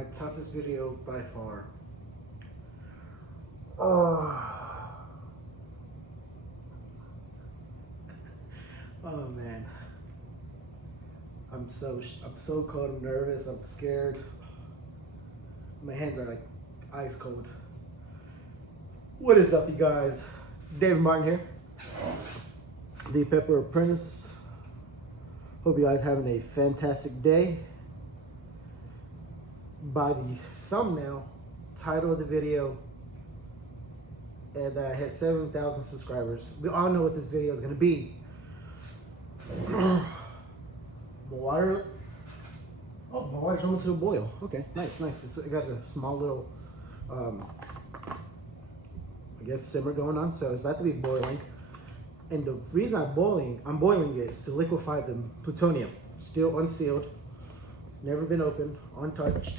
my toughest video by far. Oh, oh man. I'm so cold, I'm nervous, I'm scared. My hands are like ice cold. What is up, you guys? David Martin here, the Pepper Apprentice. Hope you guys having a fantastic day. By the thumbnail, title of the video, and I hit 7,000 subscribers. We all know what this video is going to be. Water. Oh, my water's almost to a boil. Okay, nice. It got a small little, I guess, simmer going on. So it's about to be boiling. And the reason I'm boiling it is to liquefy the plutonium. Still unsealed, never been opened, untouched.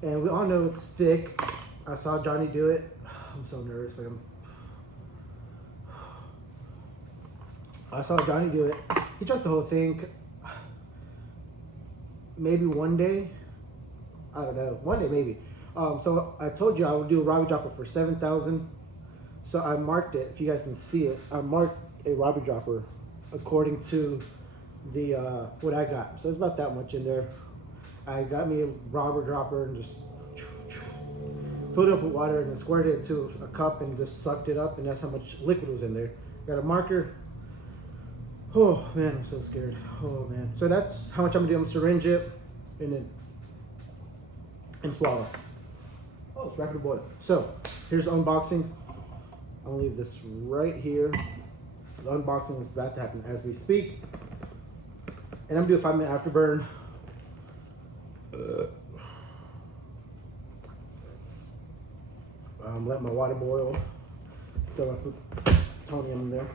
And we all know it's thick. I saw Johnny do it. I'm so nervous. I saw Johnny do it. He drank the whole thing. Maybe one day. I don't know. One day maybe. So I told you I would do a Robbie dropper for 7,000. So I marked it. If you guys can see it, I marked a Robbie dropper according to the what I got. So it's about that much in there. I got me a Robbie dropper and just filled it up with water and then squirted it into a cup and just sucked it up, and that's how much liquid was in there. Got a marker. Oh man, I'm so scared. Oh man. So that's how much I'm gonna do. I'm gonna syringe it and swallow. Oh, it's rapid boil. So here's the unboxing. I'm gonna leave this right here. The unboxing is about to happen as we speak. And I'm gonna do a 5-minute afterburn. Let my water boil. Throw my plutonium in there.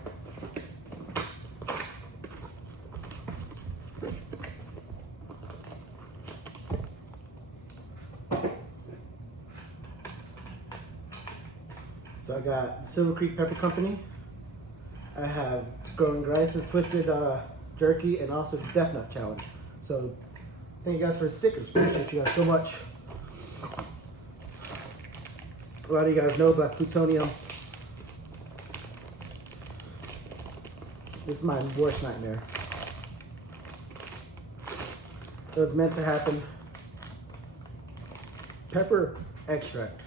So I got Silver Creek Pepper Company. I have Growing Rice's Twisted Jerky, and also Death Nut Challenge. So thank you guys for the stickers. Appreciate you guys so much. A lot of you guys know about plutonium. This is my worst nightmare. It was meant to happen. Pepper extract.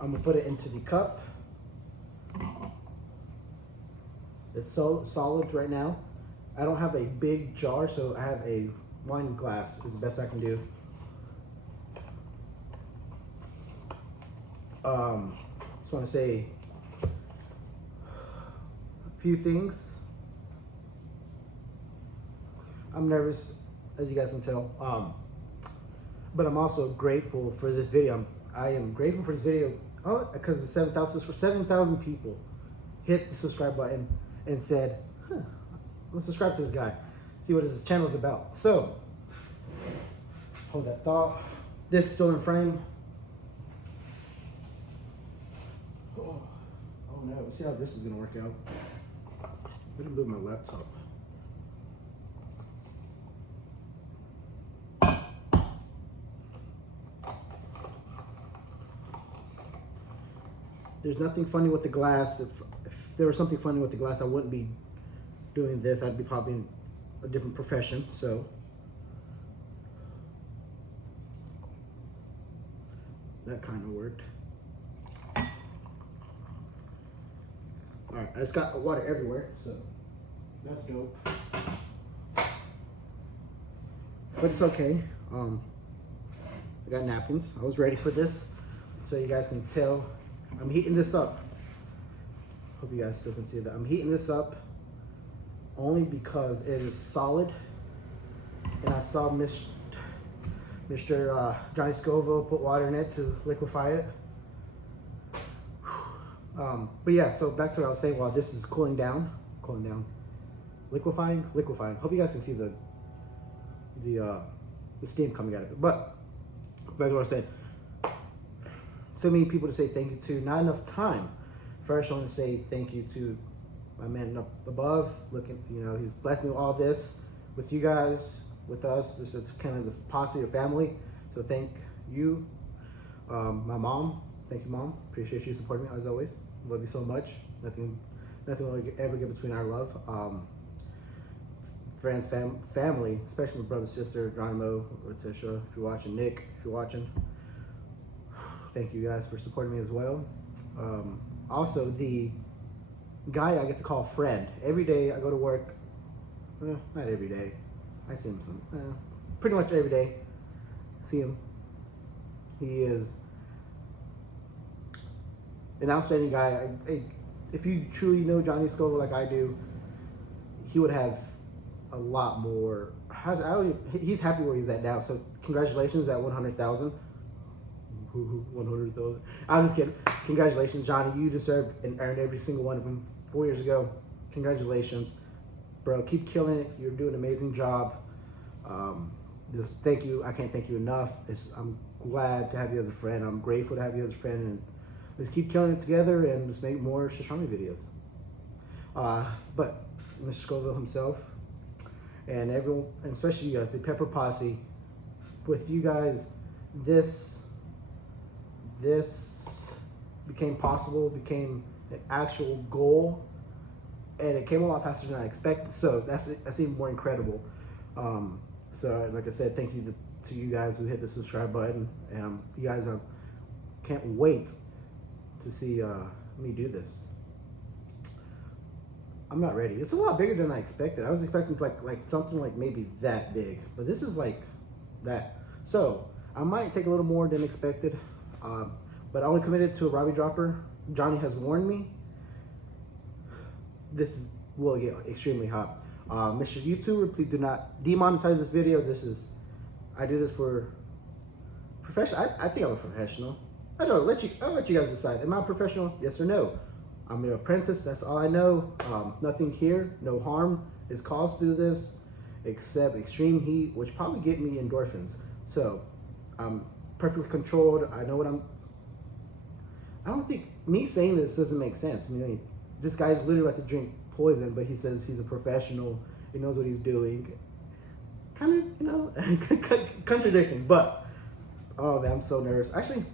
I'm gonna put it into the cup. It's so solid right now. I don't have a big jar, so I have a wine glass is the best I can do. Just want to say a few things. I'm nervous, as you guys can tell, but I'm also grateful for this video. I am grateful for this video because the 7,000 people hit the subscribe button and said, let's subscribe to this guy, see what his channel is about. So, hold that thought. This is still in frame. Oh no, let's see how this is gonna work out. I'm gonna move my laptop. There's nothing funny with the glass. If there was something funny with the glass, I wouldn't be doing this. I'd be probably in a different profession. So that kind of worked. All right, I just got water everywhere, so that's dope. But it's okay. I got napkins. I was ready for this, so you guys can tell. I'm heating this up. Hope you guys still can see that. I'm heating this up only because it is solid. And I saw Mr. Johnny Scoville put water in it to liquefy it. But yeah, so back to what I was saying while this is cooling down, liquefying. Hope you guys can see the steam coming out of it. But back to what I was saying. so many people to say thank you to, not enough time. First, I want to say thank you to my man up above. Looking, you know, he's blessed me with all this, with you guys, with us. This is kind of the posse of family. So thank you. My mom, thank you, Mom. Appreciate you supporting me as always. Love you so much. Nothing will ever get between our love. Friends, family, especially my brother, sister, Geronimo, Letitia, if you're watching, Nick, if you're watching. Thank you guys for supporting me as well. Also, the guy I get to call friend. Every day I go to work, not every day. I see him pretty much every day. See him. He is an outstanding guy. If you truly know Johnny Scoville like I do, he would have a lot more. He's happy where he's at now. So congratulations at 100,000. 100,000. I'm just kidding. Congratulations, Johnny. You deserved and earned every single one of them 4 years ago. Congratulations, bro. Keep killing it. You're doing an amazing job. Just thank you. I can't thank you enough. I'm glad to have you as a friend. I'm grateful to have you as a friend, and let's keep killing it together and just make more Shoshone videos. But Mr. Scoville himself and everyone, and especially you guys, the Pepper Posse, with you guys, this became possible, became an actual goal, and it came a lot faster than I expected. So that's even more incredible. So like I said, thank you to you guys who hit the subscribe button, and you guys can't wait to see me do this. I'm not ready. It's a lot bigger than I expected. I was expecting like something like maybe that big, but this is like that. So I might take a little more than expected, but I only committed to a Robbie dropper. Johnny has warned me. This will get extremely hot. Mr. YouTuber, please do not demonetize this video. I do this for professional. I think I'm a professional. I don't know. I'll let you guys decide. Am I a professional? Yes or no? I'm an apprentice. That's all I know. Nothing here. No harm is caused through this, except extreme heat, which probably get me endorphins. So I'm perfectly controlled. I know what I don't think me saying this doesn't make sense. I mean, this guy's literally about to drink poison, but he says he's a professional. He knows what he's doing. Kind of, you know, contradicting. But oh man, I'm so nervous. Actually,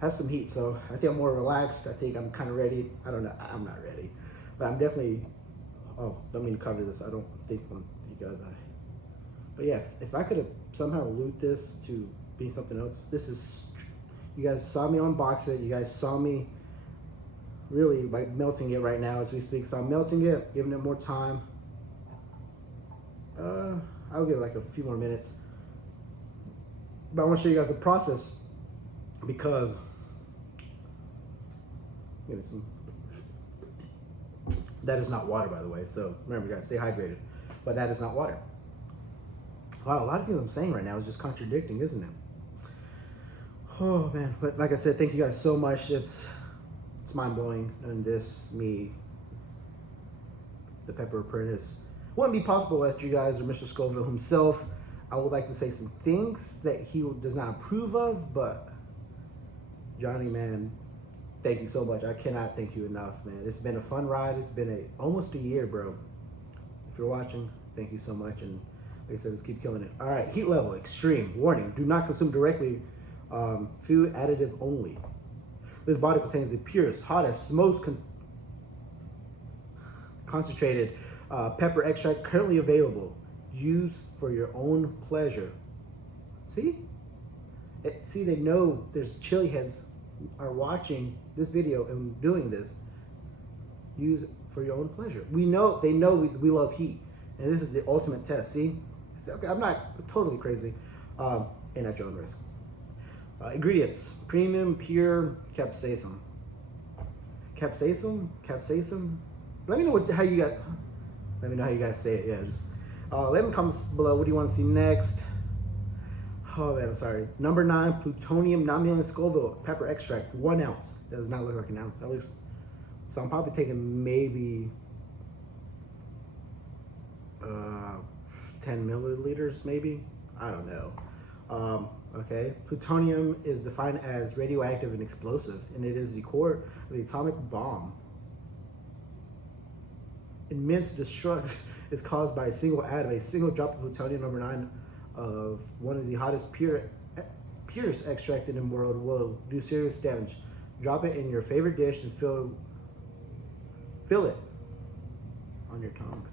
have some heat, so I think I'm more relaxed. I think I'm kind of ready. I don't know. I'm not ready, but I'm definitely. Oh, don't mean to cover this. I don't think you guys. But yeah, if I could have somehow looped this to being something else, this is. You guys saw me unbox it. You guys saw me really like melting it right now as we speak. So I'm melting it, giving it more time. I'll give it like a few more minutes. But I want to show you guys the process because that is not water, by the way. So remember, guys, stay hydrated. But that is not water. Wow, a lot of things I'm saying right now is just contradicting, isn't it? Oh man, but like I said, thank you guys so much. It's mind-blowing, and me, the Pepper Apprentice, wouldn't be possible without you guys or Mr. Scoville himself. I would like to say some things that he does not approve of, but Johnny, man, thank you so much. I cannot thank you enough, man. It's been a fun ride. It's been almost a year, bro. If you're watching, thank you so much, and like I said, let's keep killing it. All right, heat level, extreme. Warning, do not consume directly. Food additive only. This bottle contains the purest, hottest, most concentrated pepper extract currently available. Use for your own pleasure. See? See, they know there's chili heads are watching this video and doing this. Use for your own pleasure. They know we love heat, and this is the ultimate test. See? Okay, I'm not totally crazy, and at your own risk. Ingredients: premium pure capsaicin. Capsaicin. Let me know how you guys say it. Yeah, just let me comment below. What do you want to see next? Oh man, I'm sorry. Number 9, plutonium 9 million Scoville pepper extract, 1 ounce. That does not look like an ounce. That looks. So I'm probably taking maybe 10 milliliters, maybe. I don't know. Okay, plutonium is defined as radioactive and explosive, and it is the core of the atomic bomb. Immense destruction is caused by a single atom, a single drop of plutonium number 9 of one of the hottest purest extracted in the world will do serious damage. Drop it in your favorite dish and feel it on your tongue.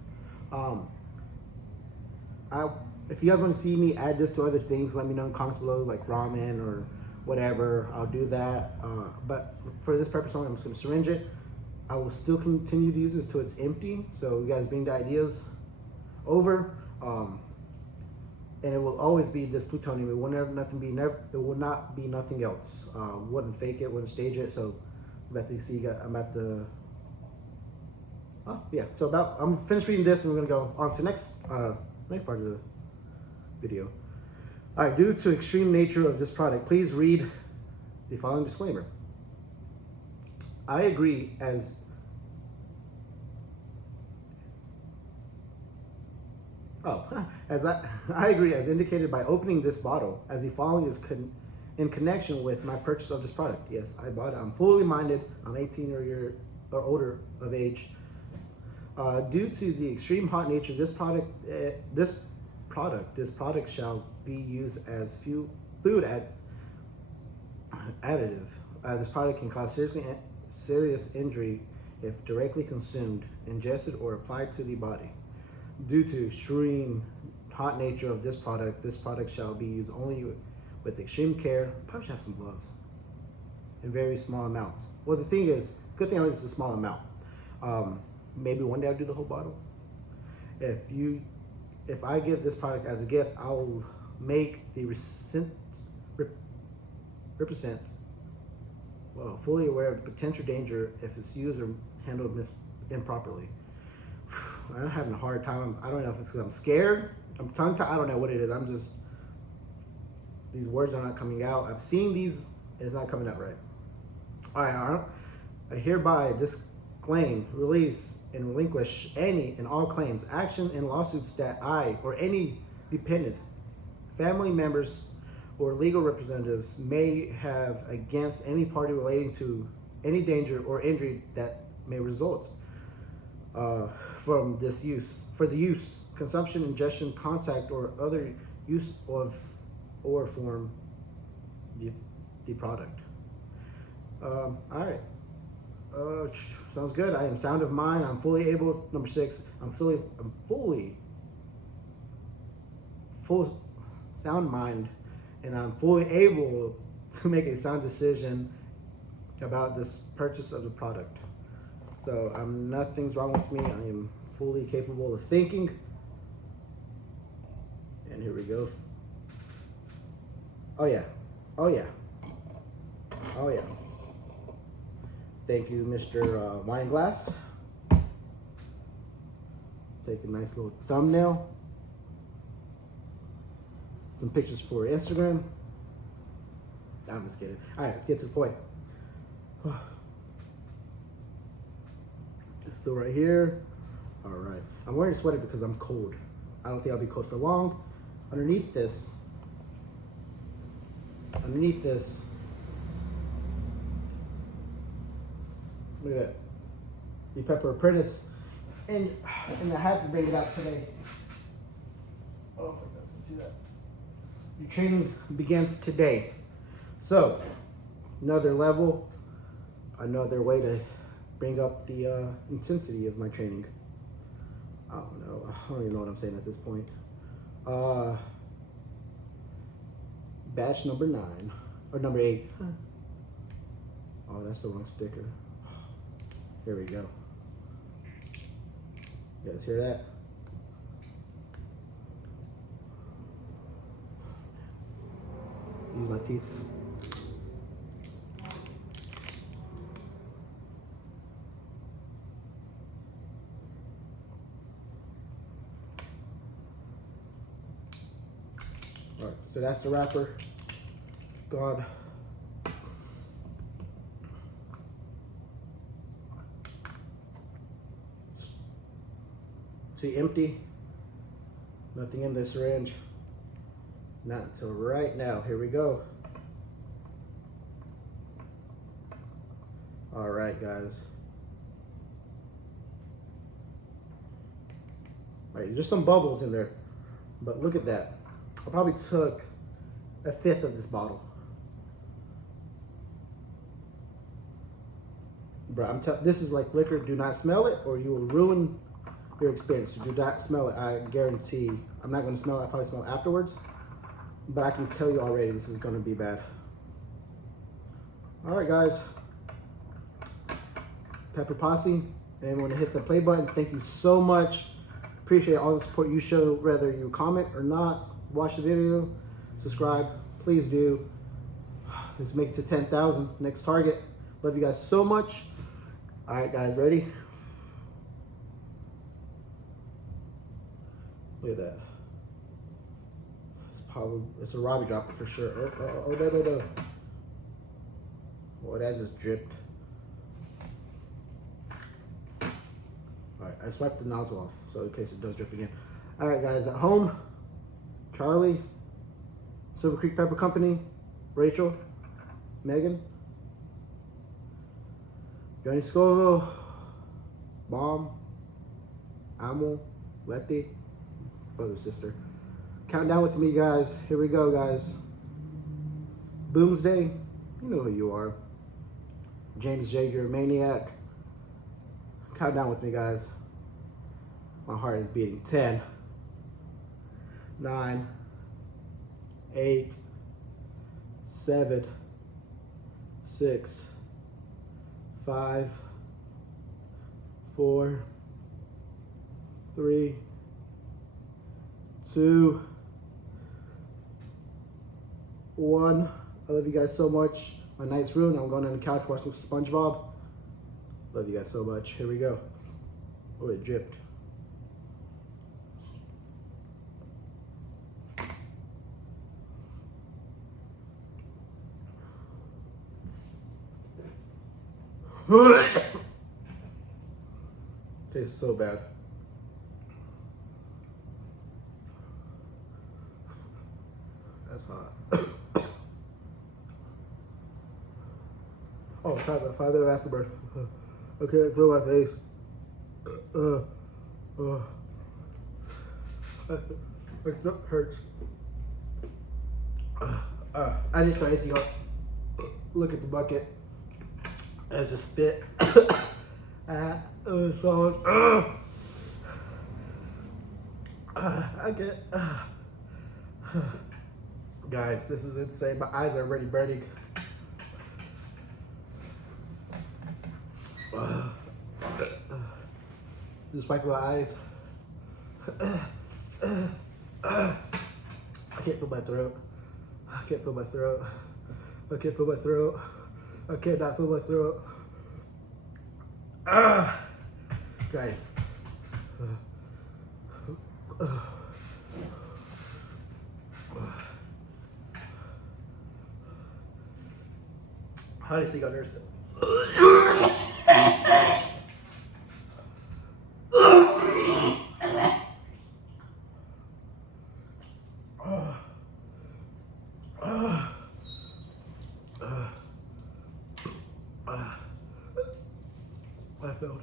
If you guys want to see me add this to other things, let me know in the comments below, like ramen or whatever. I'll do that. But for this purpose only, I'm just going to syringe it. I will still continue to use this till it's empty. So you guys bring the ideas over, and it will always be this plutonium. It will never nothing be never. It will not be nothing else. Wouldn't fake it. Wouldn't stage it. So I'm about to see. I'm at the. Oh yeah. So I'm finished reading this, and we're gonna go on to next part of the video. All right. Due to extreme nature of this product, please read the following disclaimer. I agree as I agree as indicated by opening this bottle, as the following is in connection with my purchase of this product. Yes, I bought it. I'm fully minded. I'm 18 or older of age. Due to the extreme hot nature of this product, this product shall be used as food additive. This product can cause serious injury if directly consumed, ingested, or applied to the body. Due to extreme hot nature of this product shall be used only with extreme care. Probably should have some gloves. In very small amounts. Well, the thing is, good thing is a small amount. Maybe one day I'll do the whole bottle. If I give this product as a gift, I'll make the recipient fully aware of the potential danger if it's used or handled improperly. I'm having a hard time. I don't know if it's because I'm scared. I'm tongue-tied. I don't know what it is. These words are not coming out. I've seen these, and it's not coming out right. All right. I hereby disclaim, release, and relinquish any and all claims, action, and lawsuits that I or any dependent, family members, or legal representatives may have against any party relating to any danger or injury that may result from this use, for the use, consumption, ingestion, contact, or other use of or form the product. All right. Sounds good. I am sound of mind. I'm fully able. Number 6. I'm fully sound mind, and I'm fully able to make a sound decision about this purchase of the product. So nothing's wrong with me. I am fully capable of thinking. And here we go. Oh yeah. Oh yeah. Oh yeah. Thank you, Mr. Wineglass. Take a nice little thumbnail. Some pictures for Instagram. I'm just kidding. All right, let's get to the point. Just still right here. All right. I'm wearing a sweater because I'm cold. I don't think I'll be cold for long. Underneath this, look at that. The Pepper Apprentice. And I had to bring it out today. Oh, for God's sake, see that? Your training begins today. So, another level, another way to bring up the intensity of my training. I don't know. I don't even know what I'm saying at this point. Batch number 9 or number 8. Oh, that's the wrong sticker. Here we go. You guys hear that? Use my teeth. All right, so that's the wrapper. God. See, empty. Nothing in this syringe. Not until right now. Here we go. All right, guys. All right, there's some bubbles in there, but look at that. I probably took a fifth of this bottle. Bro, this is like liquor. Do not smell it, or you will ruin your experience. So do not smell it. I guarantee. I'm not going to smell it. I'll probably smell it afterwards. But I can tell you already, this is going to be bad. All right, guys. Pepper Posse, and everyone hit the play button. Thank you so much. Appreciate all the support you show, whether you comment or not. Watch the video, subscribe. Please do. Let's make it to 10,000. Next target. Love you guys so much. All right, guys, ready? Look at that. It's a Robbie dropper for sure. Oh, no. Boy, that just dripped. All right, I swiped the nozzle off, so in case it does drip again. All right, guys, at home, Charlie, Silver Creek Pepper Company, Rachel, Megan, Johnny Scoville, Mom, Amel, Letty, brother, sister. Count down with me, guys. Here we go, guys. Boomsday, you know who you are. James J, you're a maniac. Count down with me, guys. My heart is beating. 10, 9, 8, 7, 6, 5, 4, 3, 2, 1. I love you guys so much. My night's ruined. I'm going on the couch watching SpongeBob. Love you guys so much. Here we go. Oh, it dripped. Tastes so bad. That's hot. Oh, 5 minute afterburn. I can't feel my face. My throat hurts. I didn't try anything else. Look at the bucket. As a spit. Solid. I get. Guys, this is insane. My eyes are already burning. Just wipe my eyes. I can't feel my throat. I can't feel my throat. I can't feel my throat. I cannot feel my throat. Guys. How do you think on earth? I failed.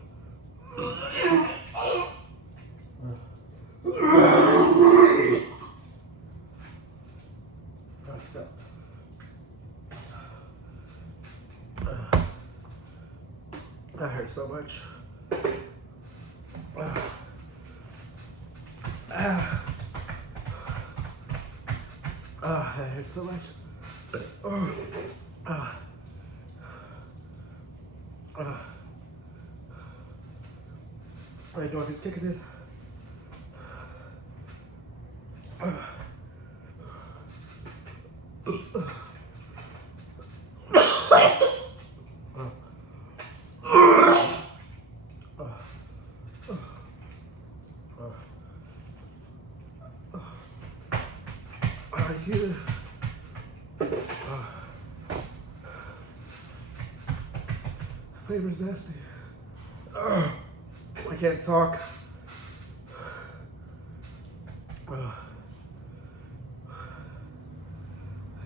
That hurts so much. That hurts so much. I don't know if it's sticking it. Flavor's nasty. I can't talk.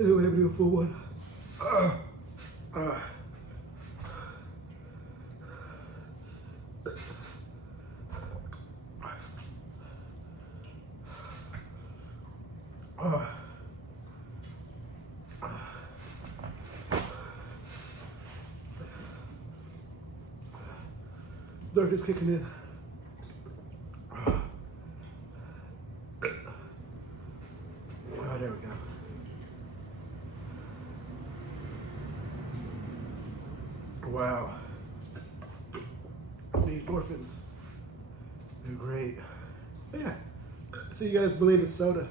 And then we have to do a full one. Dark is kicking in. Oh, there we go. Wow. These endorphins, they're great. But yeah, so you guys believe it's soda.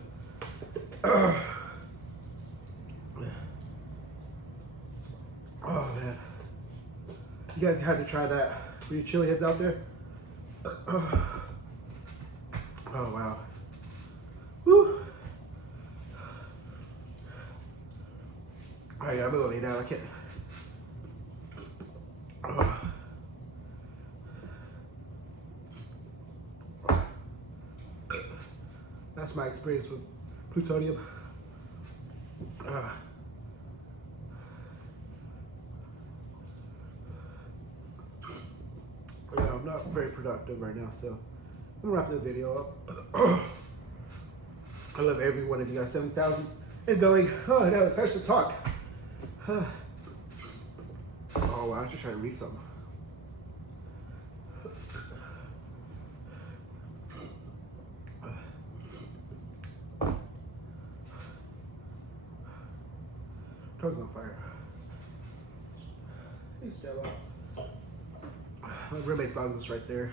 Oh man. You guys have to try that for you chili heads out there. Oh wow. Woo. Alright, I'm gonna lay down. I can't. That's my experience with Plutonium. Yeah, I'm not very productive right now, so I'm gonna wrap the video up. I love every one of you guys. 7,000 and going. Oh, now it's hard to talk. Oh, wow, I should try to read something. Tongue's on fire. Hey, Stella. My roommate's dog was right there.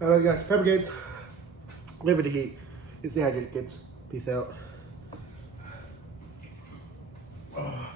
All right, guys. Pepper Gates. Live in the heat. It's dehydrated, kids. Peace out. Oh.